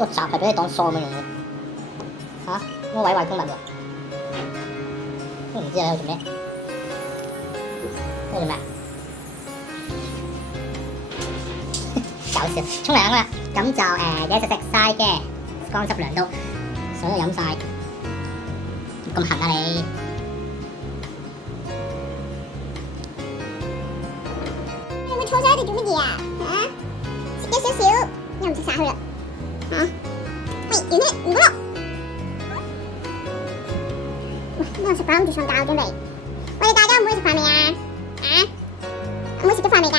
個閘係俾你當梳咁樣用嘅嚇，咁個毀壞功能喎，都唔知喺度做咩？喺度做咩？搞笑，沖涼啦，咁就嘢食食晒嘅，乾濕涼都水都飲晒，咁痕啊你！你咪坐晒喺度做乜嘢啊？嚇，食咗少少，又唔食晒佢啦嚇！喂，完啦，唔好咯！喂，呢個食飯諗住上教準備。喂，大家阿妹食飯未啊？啊？阿妹食咗飯未㗎？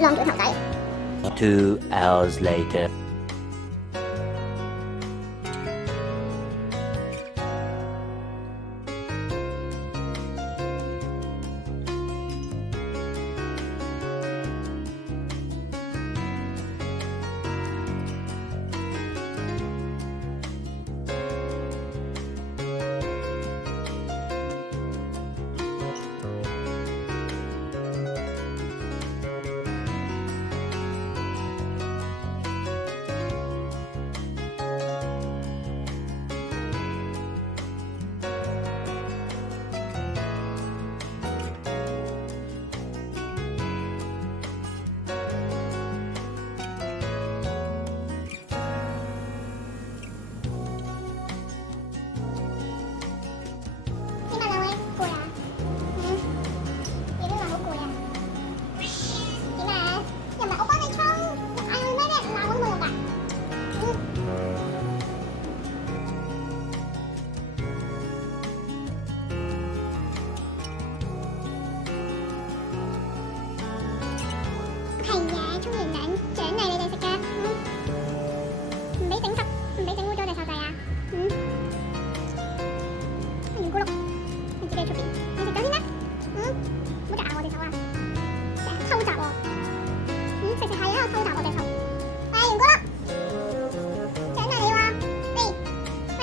晾住個頭仔。 2 hours later. 係嘅，沖完涼獎勵你哋食嘅，唔俾整濕，唔俾整污糟隻手仔啊，圓咕碌，你自己喺出邊，你食咗先啦，唔好夾我隻手啊，成日偷襲喎，食食下嘢喺度偷襲我隻手，圓咕碌，獎勵你喎，喂，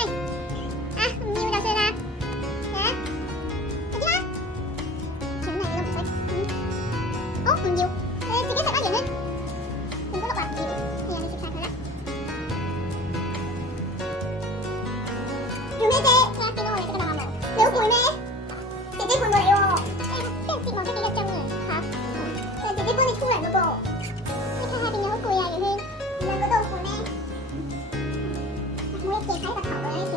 唔要就算啦，食啲啦，獎勵你都唔使，我唔要。你自己食啦，圓圈，圓咕碌話唔要，係啊，你食晒佢啦。做咩啫？見到我哋食緊麥麥，你好攰咩？姐姐陪我嚟喎，俾人折磨咗幾個鐘啊嚇！姐姐幫你沖涼嘞噃，你睇下邊有好攰啊，圓圈，兩個都好攰咩？每日記喺個頭嘅。